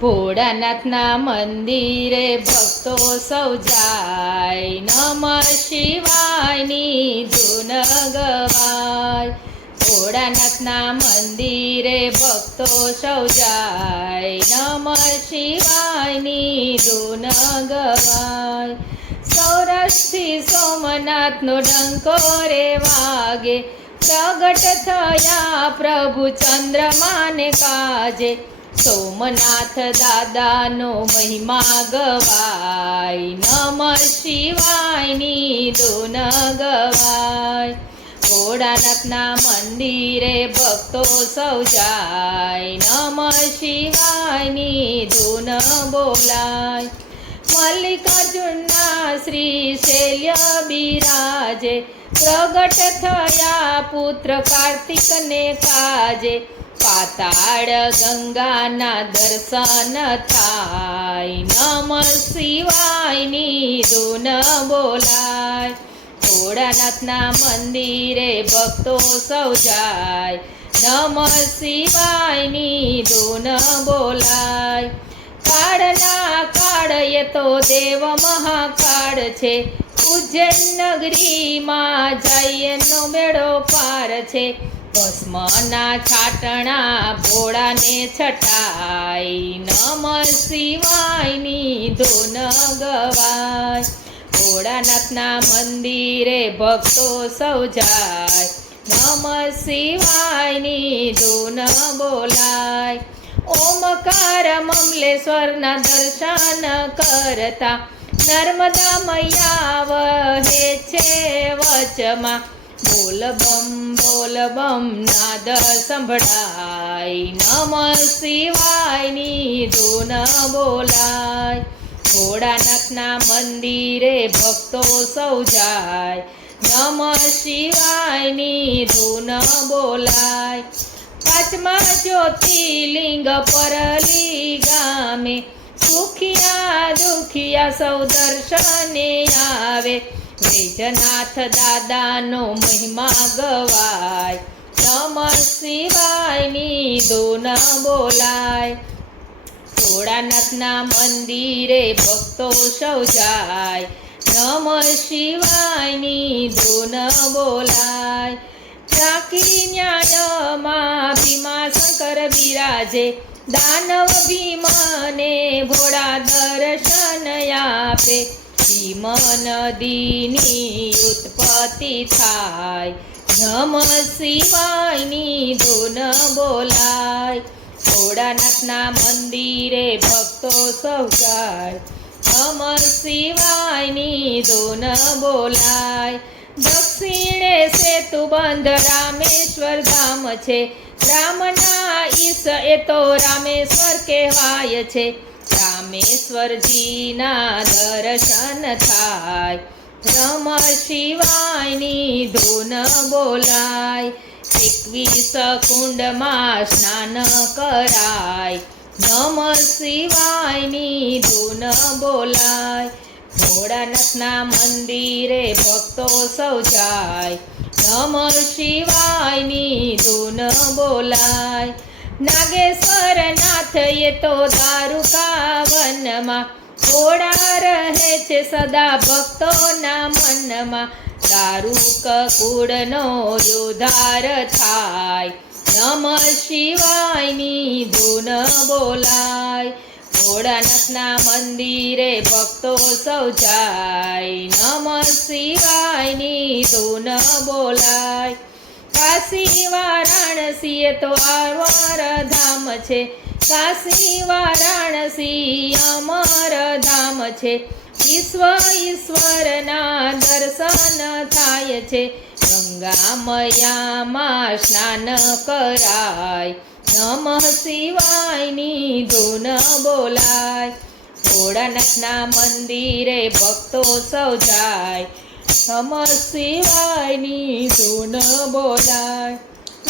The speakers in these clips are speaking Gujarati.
ભોળાનાથના મંદિરે ભક્તો સૌ જાય, નમઃ શિવાયની ધૂન ગવાય. ભોળાનાથના મંદિરે ભક્તો સૌ જાય, નમઃ શિવાયની ધૂન ગવાય. સૌરાષ્ટ્રથી સોમનાથનો ડંકો રે વાગે, પ્રગટ થયા પ્રભુ ચંદ્રમાને કાજે. સોમનાથ દાદાનો મહિમા ગવાય, નમઃ શિવાયની ધૂન ગવાય. ભોળાનાથના મંદિરે ભક્તો સૌ જાય, નમઃ શિવાયની ધૂન બોલાય. મલ્લિકાર્જુનના શ્રી શૈલ્ય બિરાજે, પ્રગટ થયા પુત્ર કાર્તિકને કાજે. પાતાળ ગંગાના દર્શન થાય, નમઃ શિવાયની ધૂન બોલાય. ભોળાનાથના મંદિરે ભક્તો સૌ જાય, નમઃ શિવાયની ધૂન બોલાય. કાળના કાળ એ તો દેવ મહાકાળ છે, ઉજ્જૈન નગરીમાં જઈએ નો બેડો પાર છે. ભસ્મના છાટણા ભોળાને છટાય, નમઃ શિવાયની ધૂન ગવાય. ભોળાનાથના મંદિરે ભક્તો સૌ જાય, નમઃ શિવાયની ધૂન બોલાય. ઓમકાર મમલેશ્વરના દર્શન કરતા, નર્મદા મૈયા વહે છે વચમાં. બોલ બમ નાદ સંભળાય, નમઃ શિવાયની ધૂન બોલાય. ભોળાનાથના મંદિરે ભક્તો સૌ જાય, નમઃ શિવાયની ધૂન બોલાય. પાંચમા જ્યોતિર્લિંગ પરલી ગામે, સુખિયા દુખિયા સૌ દર્શને આવે. વૈજનાથ દાદાનો મહિમા ગવાય, નમઃ શિવાયની ધૂન બોલાય. ભોળાનાથના મંદિરે ભક્તો સૌ જાય, નમઃ શિવાયની ધૂન બોલાય. રાખી ન્યાયમાં ભીમાશંકર બિરાજે, દાનવ ભીમને ભોળા દર્શન આપે. ભીમ નદીની ઉત્પત્તિ થાય, નમઃ શિવાયની ધૂન બોલાય. ભોળાનાથના મંદિરે ભક્તો સૌ જાય, નમઃ શિવાયની ધૂન બોલાય. દક્ષિણે સેતુબંધ રામેશ્વર ધામ છે, રામના ઈશ એ તો રામેશ્વર કહેવાય છે. રામેશ્વરજીના દર્શન થાય, નમઃ શિવાયની ધૂન બોલાય. 21 કુંડમાં સ્નાન કરાય, નમઃ શિવાયની ધૂન બોલાય. ભોળાનાથના મંદિરે ભક્તો સૌ જાય, નમઃ શિવાયની ધૂન બોલાય. નાગેશ્વર નાથ એ તો દારૂકા વનમાં, ભોળા રહે છે સદા ભક્તોના મનમાં. દારૂક કુળનો ઉદ્ધાર થાય, નમઃ શિવાયની ધૂન બોલાય. ભોળાનાથના મંદિરે ભક્તો સૌ જાય, નમઃ શિવાયની ધૂન બોલાય. કાશી વારાણસી એ તો અમર ધામ છે, કાશી વારાણસી અમર ધામ છે. ઈશ્વરના દર્શન થાય છે, ગંગા મૈયામાં સ્નાન કરાય, નમઃ શિવાયની ધૂન બોલાય. ભોળાનાથના મંદિરે ભક્તો સૌ જાય, નમઃ શિવાયની ધૂન બોલાય.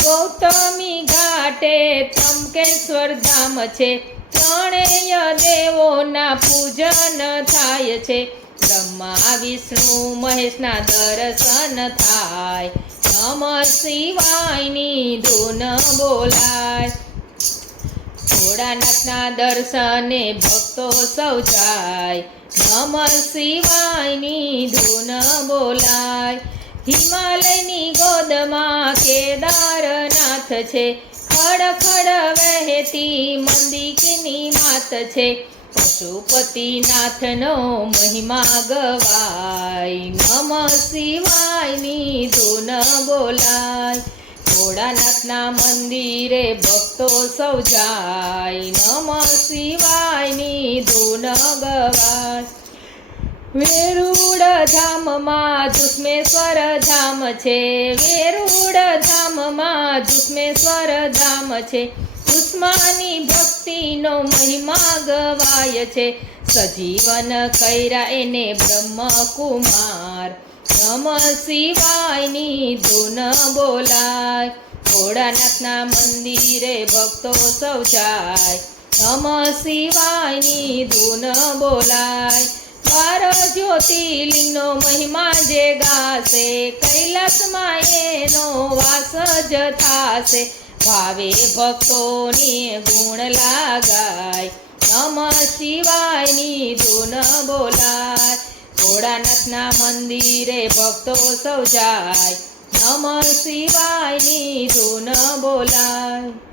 ગૌતમી ઘાટે ત્રંબકેશ્વર ધામ છે, ત્રણેય દેવોના પૂજન થાય છે. બ્રહ્મા વિષ્ણુ મહેશના દર્શન થાય, નમઃ શિવાયની ધૂન બોલાય. ભોળાનાથના દર્શને ભક્તો સૌ જાય, નમઃ શિવાયની ધૂન બોલાય. હિમાલયની ગોદમાં કેદારનાથ છે, ખડ ખડ વહેતી મંદિકની માત છે, પશુપતિનાથનો મહિમા ગવાય, નમઃ શિવાયની ધૂન બોલાય. ભોળાનાથના મંદિરે ભક્તો સૌ જાય, નમઃ શિવાયની ધૂન ગવાય. વેરુડ ધામમાં દુષ્મેશ્વર ધામ છે, વેરુડ ધામમાં દુષ્મેશ્વર ધામ છે, દુશ્મની ભક્તિનો મહિમા ગવાય છે, સજીવન કર્યા એને બ્રહ્મકુમાર, નમઃ શિવાયની ધૂન બોલાય. ભોળાનાથના મંદિરે ભક્તો સૌ જાય, નમઃ શિવાયની ધૂન બોલાય. 12 જ્યોતિર્લિંગનો મહિમા જે ગાશે, કૈલાસમાં એનો વાસ જ થાશે, ભાવે ભક્તોની ગુણ લાગાય, નમઃ શિવાયની ધૂન બોલાય. ભોળાનાથના મંદિરે ભક્તો સૌ જાય, નમઃ શિવાયની ધૂન બોલાય.